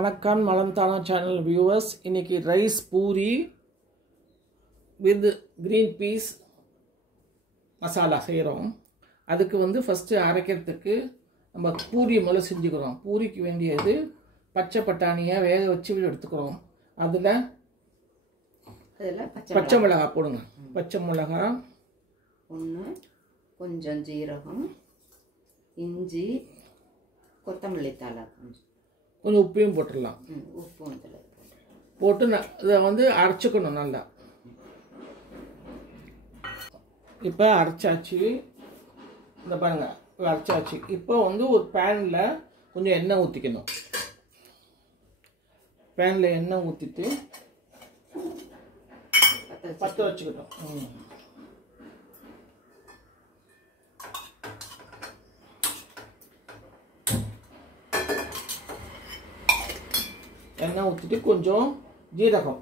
வணக்கம் மலம்தானா channel viewers. இன்னைக்கு rice puri with green peas masala செய்கிறோம். அதுக்கு ஃபஸ்ட்டு அரைக்கிறதுக்கு நம்ம பூரி முதல்ல செஞ்சுக்கிறோம். பூரிக்கு வேண்டியது பச்சை பட்டாணியை வேக வச்சு எடுத்துக்கிறோம். அதில் பச்சை மிளகா போடுங்க. பச்சை மிளகா ஒன்று, கொஞ்சம் ஜீரகம், இஞ்சி, கொத்தமல்லி தழை, கொஞ்சம் உப்பையும் போட்டுடலாம். உப்பும் போட்டு இதை அரைச்சிக்கணும் நல்லா. இப்போ அரைச்சாச்சு, இந்த பாருங்க அரைச்சாச்சு. இப்போ ஒரு பேனில் கொஞ்சம் எண்ணெய் ஊற்றிக்கணும். பேனில் எண்ணெய் ஊற்றிட்டு பற்ற வச்சுக்கிட்டோம். எண்ணெய் ஊற்றிட்டு கொஞ்சம் ஜீரகம்,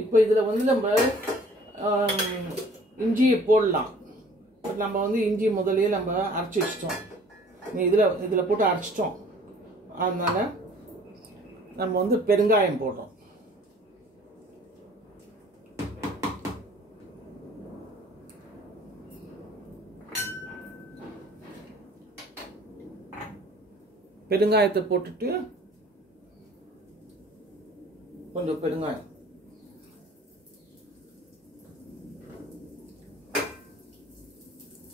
இப்போ இதில் நம்ம இஞ்சியை போடலாம். நம்ம இஞ்சி முதலே நம்ம அரைச்சி வச்சிட்டோம். இதில் போட்டு அரைச்சிட்டோம். அதனால நம்ம பெருங்காயம் போடுறோம். பெருங்காயத்தை போட்டுட்டு கொஞ்சம் பெருங்காயம்,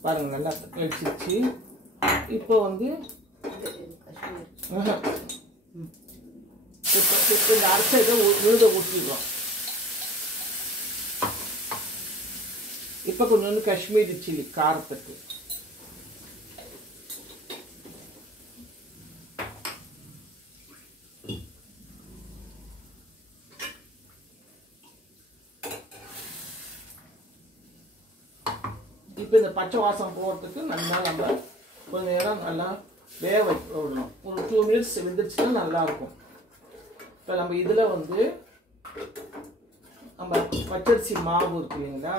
பாருங்க நல்லா வச்சிருச்சு. இப்போ இந்த அரைச்ச இதை விழுத ஊற்றிடுறோம். இப்போ கொஞ்சம் காஷ்மீரி சில்லி காரத்துக்கு, இப்போ இந்த பச்சை வாசம் போகிறதுக்கு நல்லா நம்ம கொஞ்சம் நேரம் நல்லா வேக விடணும். ஒரு 2 மினிட்ஸ் வெந்துருச்சுன்னா நல்லாயிருக்கும். இப்போ நம்ம இதில் நம்ம பச்சரிசி மாவு இருக்கு இல்லைங்களா,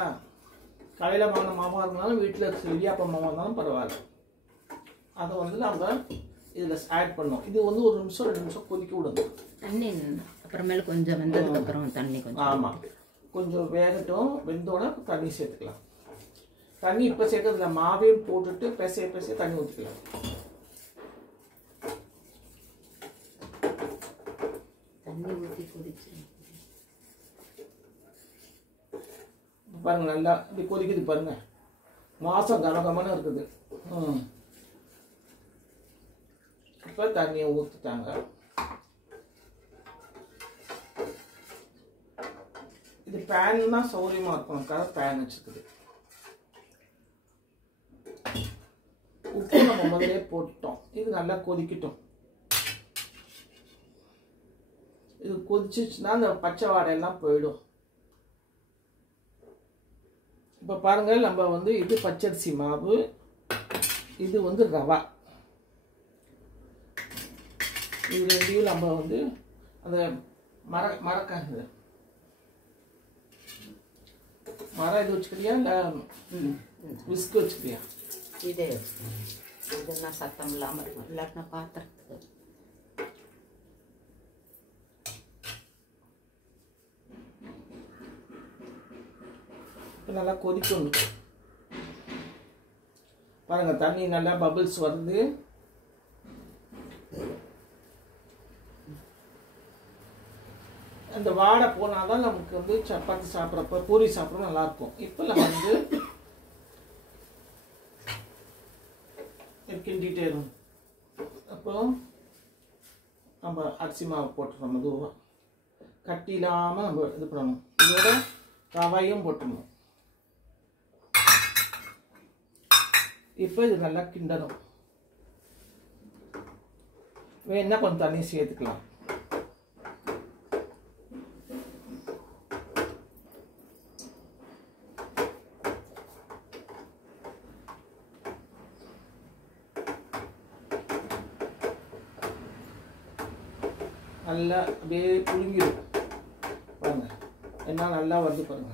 கடையில் வாங்கின மாவாக இருந்தாலும் வீட்டில் இடியாப்ப மாவாக இருந்தாலும் பரவாயில்ல. அதை நம்ம இதில் ஆட் பண்ணோம். இது 1 நிமிஷம் 2 நிமிஷம் கொதிக்க விடுங்க. தண்ணி அப்புறமேல கொஞ்சம் வெந்ததுக்கப்புறம் தண்ணி கொஞ்சம், ஆமாம், கொஞ்சம் வேகட்டும். வெந்தோட தண்ணி சேர்த்துக்கலாம். தண்ணி இப்போ சேர்க்கறதுல மாவையும் போட்டுட்டு பெசைய தண்ணி ஊற்றிக்கலாம். தண்ணி ஊற்றி கொதிச்சு பாருங்க நல்லா இப்படி கொதிக்குது பாருங்க. மாசம் கனகமான இருக்குது. இப்போ தண்ணியை ஊற்றிட்டாங்க. இது பேன் தான் சௌரியமாக இருக்கும், பேன் வச்சுருக்குது. உப்பு நம்ம முதலே போட்டோம். இது நல்லா கொதிக்கட்டும். இது கொதிச்சுன்னா அந்த பச்சை வாடையெல்லாம் போயிடும். இப்போ பாருங்க, நம்ம இது பச்சரிசி மாவு, இது ரவா. இது ரெண்டையும் நம்ம அந்த மரக்காது மரம் இது வச்சுக்கிறியா இல்லை விஸ்கு வச்சுக்கிறியா? இதே இதெல்லாம் சத்தம் இல்லாமல் இருக்கும், இல்லாட்டினா பாத்திரத்துக்கு. இப்போ நல்லா கொதிக்கணும். பாருங்க தண்ணி நல்லா பபிள்ஸ் வருது. அந்த வாடை போனாதான் நமக்கு சப்பாத்தி சாப்பிட்றப்ப பூரி சாப்பிட்றப்ப நல்லா இருக்கும். இப்போ நம்ம கிண்டிகிட்டே இருக்கும். அப்போ நம்ம அரிசி மாவு போட்டுறோம். மெதுவாக கட்டி இல்லாமல் நம்ம இது பண்ணணும். இதோட ரவையும் போட்டுடணும். இப்போ இது நல்லா கிண்டணும். வேணா கொஞ்சம் தண்ணி சேர்த்துக்கலாம். நல்லா அப்படியே புழுங்கிடும் பாருங்க. என்ன நல்லா வருது பாருங்க.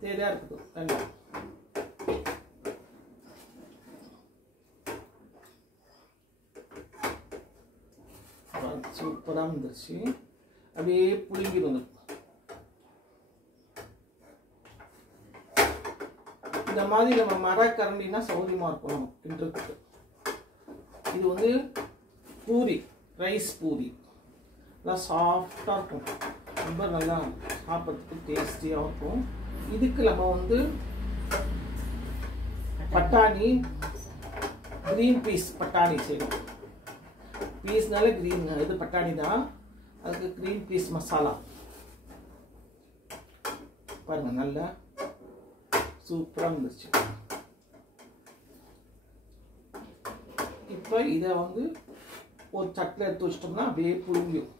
சரியாக இருக்குது தண்ணி. சூப்பராக வந்துருச்சு. அப்படியே புளிங்கிடும். இந்த மாதிரி நம்ம மரக்கரண்டினா சௌரியமாக இருக்கும் நம்ம கிண்டுறதுக்கு. இது வந்து பூரி, ரைஸ் பூரி நல்லா சாஃப்டாக இருக்கும். ரொம்ப நல்லா சாப்பிட்றதுக்கு டேஸ்டியாக இருக்கும். இதுக்கு நம்ம வந்து பட்டாணி, க்ரீன் பீஸ் பட்டாணி செய்வோம். பீஸ்னால க்ரீன் இது பட்டாணி தான். அதுக்கு க்ரீன் பீஸ் மசாலா பாருங்கள், நல்லா சூப்பராக வந்துருச்சு. இப்போ இதை வந்து ஒரு சட்டில் எடுத்து வச்சிட்டோம்னா அப்படியே புளியும்.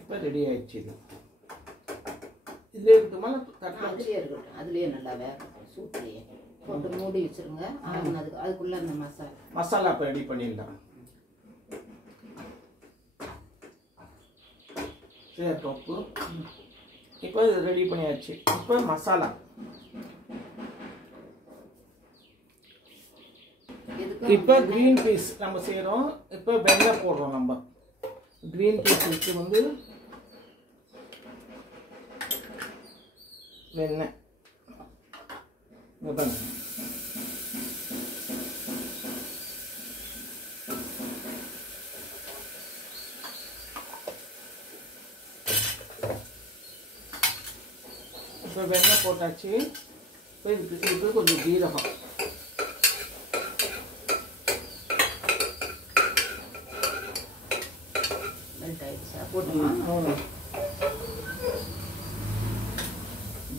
இப்போ ரெடி ஆயிடுச்சு. இது இதுலேயே இருக்கட்டுமா தட்டில்? அதுலேயே இருக்கட்டும். அதுலேயே நல்லா வேகட்டும். சூட்லேயே போட்டு மூடி வச்சுருங்க. அதுக்குள்ளே அந்த மசாலா இப்போ ரெடி பண்ணிடலாம். சரி கப்பு. இப்போ இது ரெடி பண்ணியாச்சு. இப்போ மசாலா இப்போ க்ரீன் பீஸ் நம்ம செய்கிறோம். இப்போ வெண்ணெய் போடுறோம். நம்ம க்ரீன் பீஸுக்கு வந்து வெண்ணெய் இப்போ வெண்ணெய் போட்டாச்சு. இப்போ இதுக்கு கொஞ்சம் ஜீரகம்,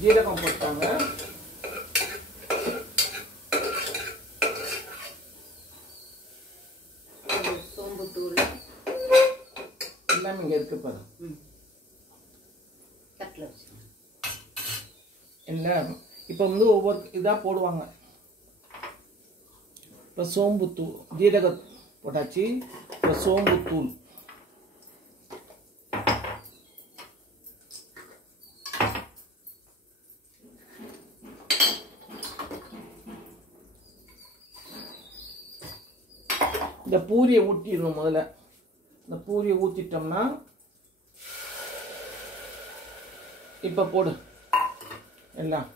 ஜீரகம் போட்டாங்க. சோம்புத்தூள் எல்லாமே இங்கே இருக்கு பாரு. தட்டில் வச்சு என்ன இப்போ வந்து ஒவ்வொரு இதாக போடுவாங்க. இப்போ சோம்புத்தூள், ஜீரக போட்டாச்சு. இப்போ சோம்புத்தூள், இந்த பூரியை ஊற்றிடணும். முதல்ல இந்த பூரியை ஊற்றிட்டோம்னா இப்போ போடு எல்லாம்.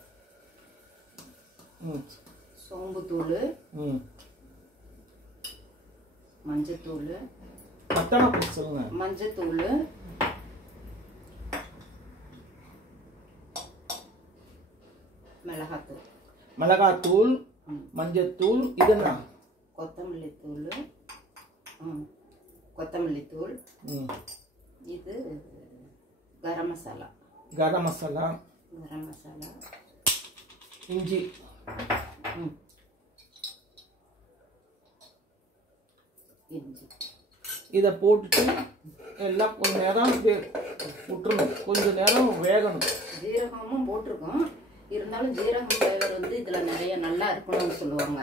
சோம்புத்தூள், மஞ்சத்தூள், சொல்லுங்க. மஞ்சத்தூள், மிளகாத்தூள், மிளகாத்தூள், மஞ்சத்தூள், இதுனா கொத்தமல்லி தூள், கொத்தமல்லி தூள், இது கரம் மசாலா, கரம் மசாலா, கரம் மசாலா, இஞ்சி, இஞ்சி இதை போட்டுட்டு எல்லாம் கொஞ்ச நேரம் விட்டுறணும். கொஞ்சம் நேரம் வேகணும். ஜீரகமும் போட்டிருக்கோம். இருந்தாலும் ஜீரகம் ஃப்ளேவர் வந்து இதில் நிறைய நல்லா இருக்கணும்னு சொல்லுவாங்க.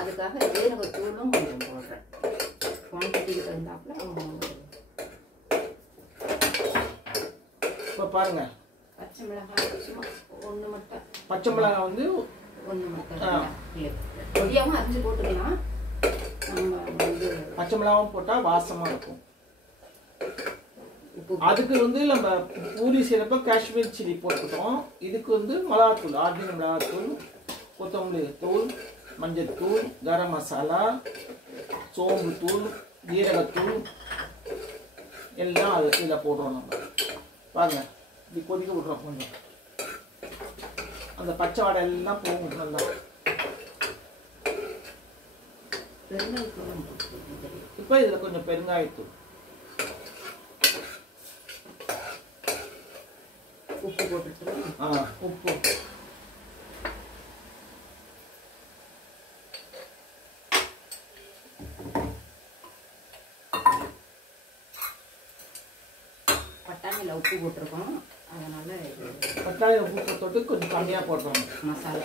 அதுக்காக ஜீரகத்தூளும் கொஞ்சம் போடுறேன். குவான்டிட்டிக்கு தகுந்தாப்புல. இப்போ பாருங்க, பச்சை மிளகாய் சும்மா ஒன்று மட்டும். பச்சை மிளகாய் வந்து ஒன்று மட்டும் பொடியாகவும் அரைஞ்சி போட்டுக்கலாம். நம்ம வந்து பச்சை மிளகாவும் போட்டால் வாசமாக இருக்கும். அதுக்கு வந்து நம்ம பூரி செய்யறப்ப காஷ்மீர் சில்லி போட்டுக்கிட்டோம். இதுக்கு வந்து மிளகாத்தூள், ஆர்டினரி மிளகாத்தூள், கொத்தமல்லி தூள், மஞ்சள் தூள், கரம் மசாலா, சோம்பு தூள், ஜீரகத்தூள் எல்லாம் அது இதில் போடுறோம். நம்ம பாருங்க, இப்படி கொதிக்க விட்றோம். கொஞ்சம் அந்த பச்சை வாடை எல்லாம் போகும். நல்லா இப்போ இதில் கொஞ்சம் பெருங்காயத்தூள், உப்பு போட்டுட்டு உப்பு, பட்டாணியில் உப்பு போட்டிருக்கோம். அதனால பட்டாணி உப்பு போட்டு கொஞ்சம் கம்மியாக போடுறோம். மசாலா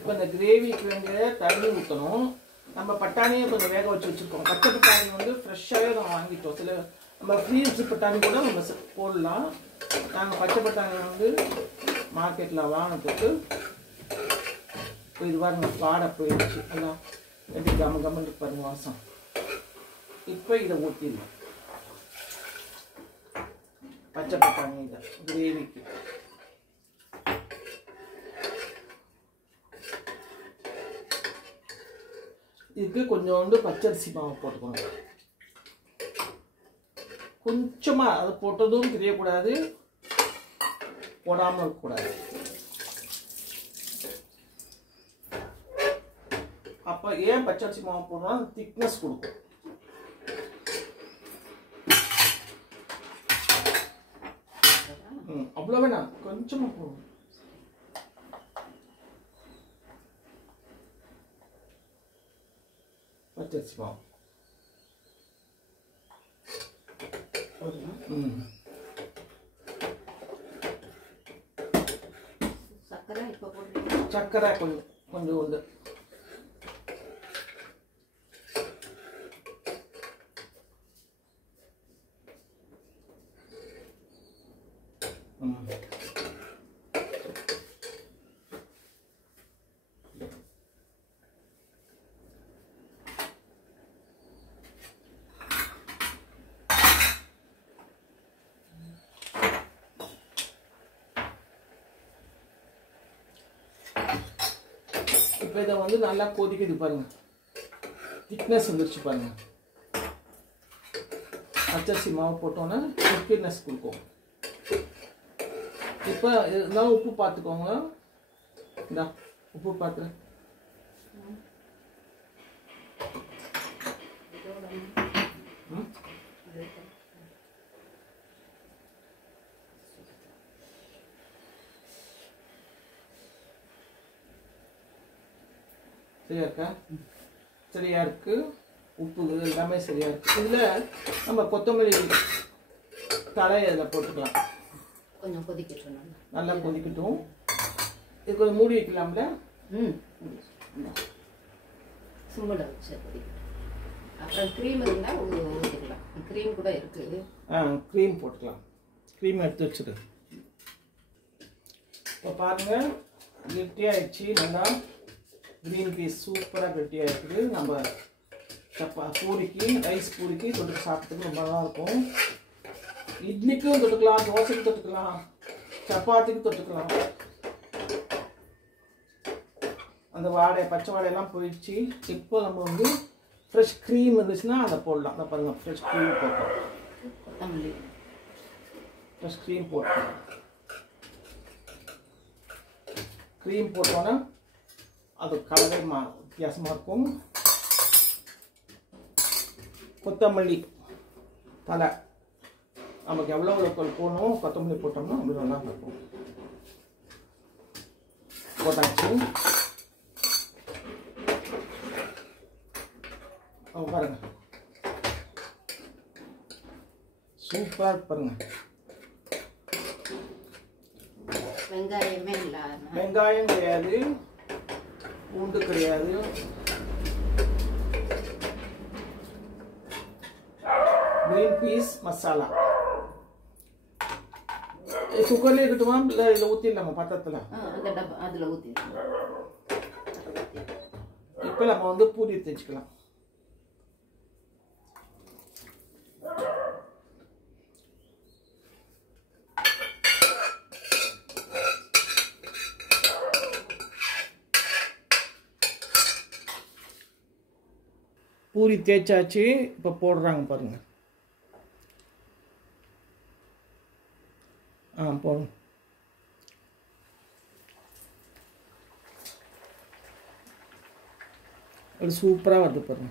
இப்போ இந்த கிரேவிக்கு வந்து தண்ணி ஊற்றணும். நம்ம பட்டாணியை கொஞ்சம் வேக வச்சு வச்சுருக்கோம். பச்சை பட்டாணி வந்து ஃப்ரெஷ்ஷாகவே நம்ம வாங்கிட்டோம். சில நம்ம ஃப்ரீஸ் பட்டாணி கூட நம்ம போடலாம். நாங்கள் பச்சை பட்டாணி வந்து மார்க்கெட்டில் வாங்கினதுக்கு இது பாருங்க வாடை போயிடுச்சு. எல்லாம் எப்படி கம்மன்னு பாருங்க வாசம். இப்போ இதை ஊற்றிடலாம். பச்சை பட்டாணி இதை கிரேவிக்கு இதுக்கு கொஞ்சோண்டு பச்சரிசி மாவு போட்டுக்கணும். கொஞ்சமாக அது போட்டதும் தெரியக்கூடாது, போடாமல் இருக்கக்கூடாது. அப்போ ஏன் பச்சரிசி மாவு போடணும்? திக்னஸ் கொடுக்கும். அவ்வளோ வேணாம், கொஞ்சமாக போடணும். பச்சரிசி மாவு சர்க்கரை இப்போ போட்டு சர்க்கரை கொஞ்சம் உண்டு. இப்போ இதை வந்து நல்லா கொதிக்குது பாருங்க. திக்னஸ் வந்துருச்சு பாருங்க. பச்சரிசி மாவு போட்டோன்னா திக்னஸ் கொடுக்கும். இப்போ இருந்தாலும் உப்பு பார்த்துக்கோங்க. இந்தா உப்பு பார்க்குறேன். சரியா இருக்கா? சரியா இருக்கு. உப்பு எல்லாமே சரியா இருக்கு. இதில் நம்ம கொத்தமல்லி தழை அதில் போட்டுக்கலாம். கொஞ்சம் கொதிக்கட்டும். நல்லா கொதிக்கட்டும். இது கொஞ்சம் மூடி வைக்கலாம்ல? சிம்மில் வச்சு கொதிக்கட்டும். அப்புறம் க்ரீம் இருந்தால் ஊற்றிக்கலாம். க்ரீம் கூட இருக்குது. க்ரீம் போட்டுக்கலாம். க்ரீம் எடுத்து வச்சுரு. இப்போ பாருங்கள் கெட்டியாகிடுச்சு. நல்லா க்ரீன் பீஸ் சூப்பராக கெட்டியாக இருக்குது. நம்ம பூரிக்கு ரைஸ் பூரிக்கு தொட்டு சாப்பிட்றதுக்கு ரொம்ப நல்லாயிருக்கும். இட்லிக்கும் தொட்டுக்கலாம், தோசைக்கு தொட்டுக்கலாம், சப்பாத்திக்கு தொட்டுக்கலாம். அந்த வாடை பச்சை வாடையெல்லாம் போயிடுச்சு. இப்போ நம்ம வந்து ஃப்ரெஷ் க்ரீம் இருந்துச்சுன்னா அதை போடலாம். அதை பாருங்கள் ஃப்ரெஷ் க்ரீம் போட்டோம். கொத்தமல்லி ஃப்ரெஷ் க்ரீம் போட்டோம். க்ரீம் போட்டோன்னா அது கலரே வித்தியாசமாக இருக்கும். கொத்தமல்லி தலை நமக்கு எவ்வளோ போடணும் கொத்தமல்லி போட்டோம்னா அப்படி நல்லா இருக்கும். போட்டாச்சு. பாருங்க சூப்பராக பாருங்க. வெங்காயமே இல்லை, வெங்காயம் கிடையாது, பூண்டு கிடையாது, கிரீன் பீஸ் மசாலா. குக்கர்லேயே இருக்கட்டுமா இல்லை இதில் ஊற்றிடலாமா பாத்திரத்தில்? அந்த டப்பா அதில் ஊற்றி. இப்போ நம்ம வந்து பூரி தேய்ச்சிக்கலாம். பூரி தேய்ச்சாச்சு. இப்போ போடுறாங்க பாருங்க. போடுங்க. அது சூப்பராக வருது பாருங்க.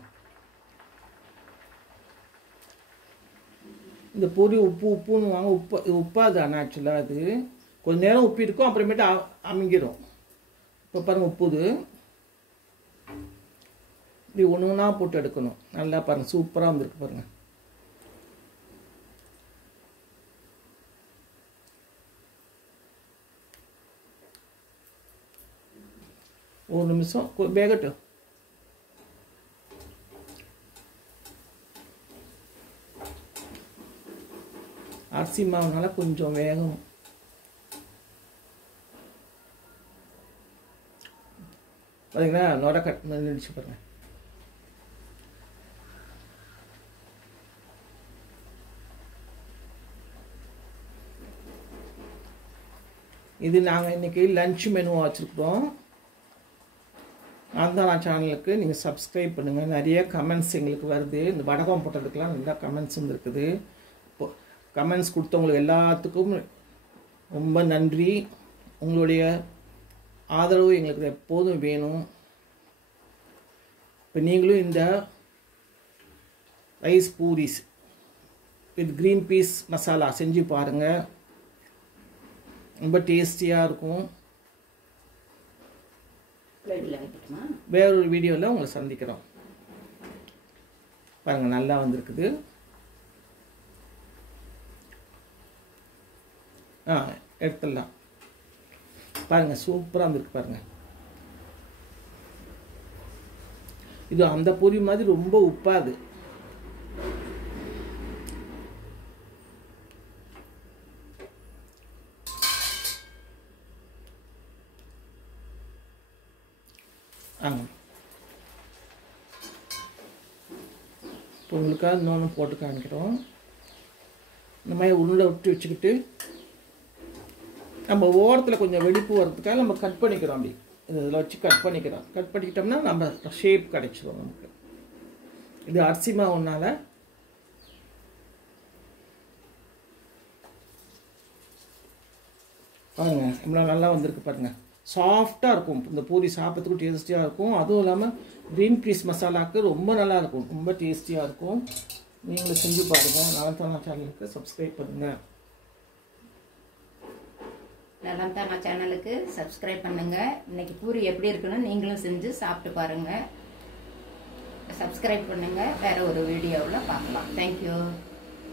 இந்த பொரி உப்புன்னு வாங்க. உப்பாது. ஆனால் ஆக்சுவலாக அது கொஞ்ச நேரம் உப்பி இருக்கும், அப்புறமேட்டு அமுங்கிடும். இப்போ பாருங்கள் உப்புது. இப்படி ஒன்று ஒன்றா போட்டு எடுக்கணும். நல்லா பாருங்கள் சூப்பராக வந்துருக்கு பாருங்கள். ஒரு நிமிஷம் வேகட்டும். அரிசி மாவுனால கொஞ்சம் வேகும். பார்த்தீங்களா நொரை கட் நினச்சி பாருங்க. இது நாங்கள் இன்றைக்கி லன்ச் மெனுவாக வச்சுருக்குறோம். ஆந்தாரா சேனலுக்கு நீங்கள் சப்ஸ்கிரைப் பண்ணுங்கள். நிறைய கமெண்ட்ஸ் எங்களுக்கு வருது. இந்த வடகம் போட்டதுக்கெலாம் நல்லா கமெண்ட்ஸ் வந்துருக்குது. இப்போ கமெண்ட்ஸ் கொடுத்தவங்களுக்கு எல்லாத்துக்கும் ரொம்ப நன்றி. உங்களுடைய ஆதரவு எங்களுக்கு எப்போதும் வேணும். இப்போ நீங்களும் இந்த rice puris with green peas masala செஞ்சு பாருங்கள். ரொம்ப டேஸ்டியாக இருக்கும். வேறொரு வீடியோவில் உங்களை சந்திக்கிறோம். பாருங்கள் நல்லா வந்திருக்குது. எடுத்துடலாம். பாருங்கள் சூப்பராக வந்திருக்கு பாருங்கள். இது அந்த பூரி மாதிரி ரொம்ப உப்பாது. இப்போ உங்களுக்காக இன்னொன்று போட்டு காமிக்கிறோம். இந்த மாதிரி உருண்டை விட்டு வச்சுக்கிட்டு நம்ம ஓரத்தில் கொஞ்சம் வெடிப்பு வரதுக்காக நம்ம கட் பண்ணிக்கிறோம். அப்படி இதில் வச்சு கட் பண்ணிக்கிறோம். கட் பண்ணிக்கிட்டோம்னா நம்ம ஷேப் கிடைச்சிடும் நமக்கு. இது அரிசி மாவுனால பாருங்க இவ்வளோ நல்லா வந்திருக்கு பாருங்கள். சாஃப்டாக இருக்கும். இந்த பூரி சாப்பிட்றதுக்கும் டேஸ்டியாக இருக்கும். அதுவும் இல்லாமல் க்ரீன் பீஸ் மசாலாவுக்கு ரொம்ப நல்லா இருக்கும். ரொம்ப டேஸ்டியாக இருக்கும். நீங்களும் செஞ்சு பாருங்கள். நலந்தானா சேனலுக்கு சப்ஸ்கிரைப் பண்ணுங்கள். நலந்தானா சேனலுக்கு சப்ஸ்கிரைப் பண்ணுங்கள். இன்னைக்கு பூரி எப்படி இருக்குன்னு நீங்களும் செஞ்சு சாப்பிட்டு பாருங்கள். சப்ஸ்கிரைப் பண்ணுங்கள். வேறு ஒரு வீடியோவில் பார்க்கலாம். தேங்க்யூ.